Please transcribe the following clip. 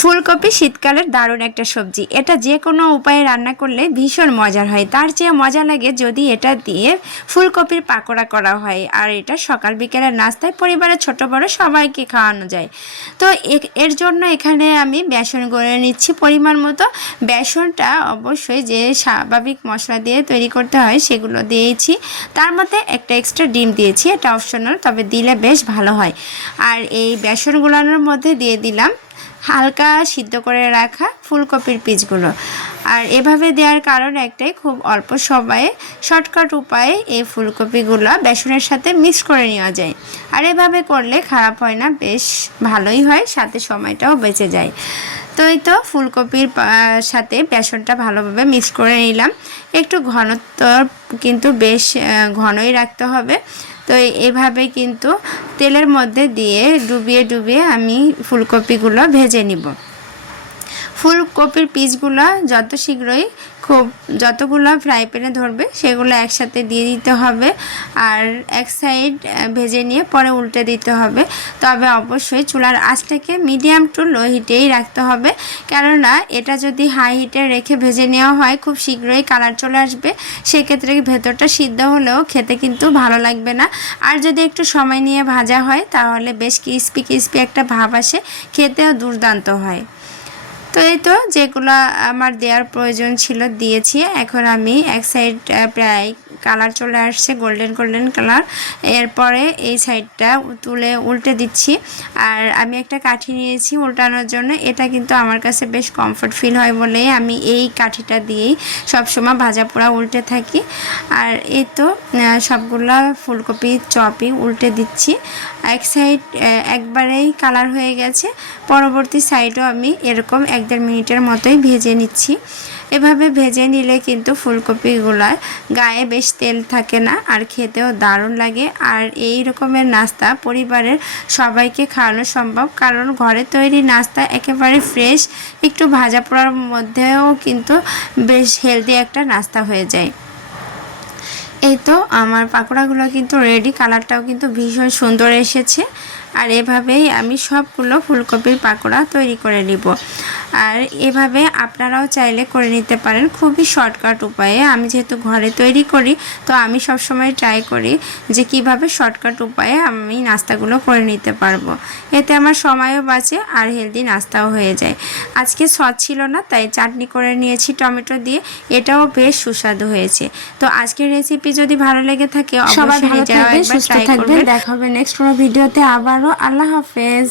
ফুলকপি শীতকালের দারুণ একটা সবজি। এটা যে কোনো উপায়ে রান্না করলে ভীষণ মজার হয়। তার চেয়ে মজা লাগে যদি এটা দিয়ে ফুলকপির পাকোড়া করা হয়, আর এটা সকাল বিকেলের নাস্তায় পরিবারের ছোট বড় সবাইকে খাওয়ানো যায়। তো এর জন্য এখানে আমি বেসন গড়ে নিচ্ছি পরিমাণ মতো। বেসনটা অবশ্যই যে স্বাভাবিক মশলা দিয়ে তৈরি করতে হয় সেগুলো দিয়েছি। তার মধ্যে একটা এক্সট্রা ডিম দিয়েছি, এটা অপশনাল, তবে দিলে বেশ ভালো হয়। আর এই বেসন গুলানোর মধ্যে দিয়ে দিলাম হালকা সিদ্ধ করে রাখা ফুলকপির পিসগুলো। আর এভাবে দেওয়ার কারণ একটাই, খুব অল্প সময়ে শর্টকাট উপায়ে এই ফুলকপিগুলো বেসনের সাথে মিক্স করে নেওয়া যায়। আর এভাবে করলে খারাপ হয় না, বেশ ভালোই হয়, সাথে সময়টাও বেঁচে যায়। তো এই তো ফুলকপির সাথে বেসনটা ভালোভাবে মিক্স করে নিলাম। একটু ঘনত্ব কিন্তু বেশ ঘনই রাখতে হবে। তো এভাবে কিন্তু তেলের মধ্যে দিয়ে ডুবিয়ে ডুবিয়ে আমি ফুলকপিগুলো ভেজে নিব। ফুলকপির পিসগুলো যত শীঘ্রই যতগুলো ফ্রাই প্যানে ধরবে সেগুলো একসাথে দিয়ে দিতে হবে। আর এক সাইড ভেজে নিয়ে পরে উল্টে দিতে হবে। তবে অবশ্যই চুলার আঁচটাকে মিডিয়াম টু লো হিটেই রাখতে হবে, কেননা এটা যদি হাই হিটে রেখে ভেজে নেওয়া হয় খুব শীঘ্রই কালার চলে আসবে। সেক্ষেত্রে ভেতরটা সিদ্ধ হলেও খেতে কিন্তু ভালো লাগবে না। আর যদি একটু সময় নিয়ে ভাজা হয় তাহলে বেশ ক্রিস্পি ক্রিস্পি একটা ভাব আসে, খেতেও দুর্দান্ত হয়। তো এই তো যেগুলো আমার দেওয়ার প্রয়োজন ছিল দিয়েছি। এখন আমি এক সাইড প্রায় কালার চলে আসছে, গোল্ডেন গোল্ডেন কালার। এরপরে এই সাইডটা তুলে উল্টে দিচ্ছি। আর আমি একটা কাঠি নিয়েছি উল্টানোর জন্য। এটা কিন্তু আমার কাছে বেশ কমফোর্ট ফিল হয় বলেই আমি এই কাঠিটা দিয়েই সবসময় ভাজা পোড়া উল্টে থাকি। আর এই তো সবগুলা ফুলকপি চপই উল্টে দিচ্ছি। এক সাইড একবারেই কালার হয়ে গেছে, পরবর্তী সাইডও আমি এরকম 1-1.5 মিনিটের মতোই ভেজে নিচ্ছি। এভাবে ভেজে নিলে কিন্তু ফুলকপিগুলার গায়ে বেশ তেল থাকে না, আর খেতেও দারুণ লাগে। আর এই রকমের নাস্তা পরিবারের সবাইকে খাওয়ানো সম্ভব, কারণ ঘরে তৈরি নাস্তা একেবারে ফ্রেশ, একটু ভাজা পোড়ার মধ্যেও কিন্তু বেশ হেলদি একটা নাস্তা হয়ে যায়। এই তো আমার পাকোড়াগুলো কিন্তু রেডি, কালারটাও কিন্তু ভীষণ সুন্দর এসেছে। আর এভাবেই আমি সবগুলো ফুলকপির পাকোড়া তৈরি করে নিব। আর এভাবে আপনারাও চাইলে করে নিতে পারেন, খুবই শর্টকাট উপায়ে। আমি যেহেতু ঘরে তৈরি করি, তো আমি সবসময় ট্রাই করি যে কিভাবে শর্টকাট উপায়ে আমি নাস্তাগুলো করে নিতে পারবো। এতে আমার সময়ও বাঁচে আর হেলদি নাস্তাও হয়ে যায়। আজকে সস ছিল না, তাই চাটনি করে নিয়েছি টমেটো দিয়ে, এটাও বেশ সুস্বাদু হয়েছে। তো আজকের রেসিপি যদি ভালো লেগে থাকে অবশ্যই নিজেরাও একবার ট্রাই করবেন। দেখা হবে নেক্সট কোনো ভিডিওতে আবারও। আল্লাহ হাফেজ।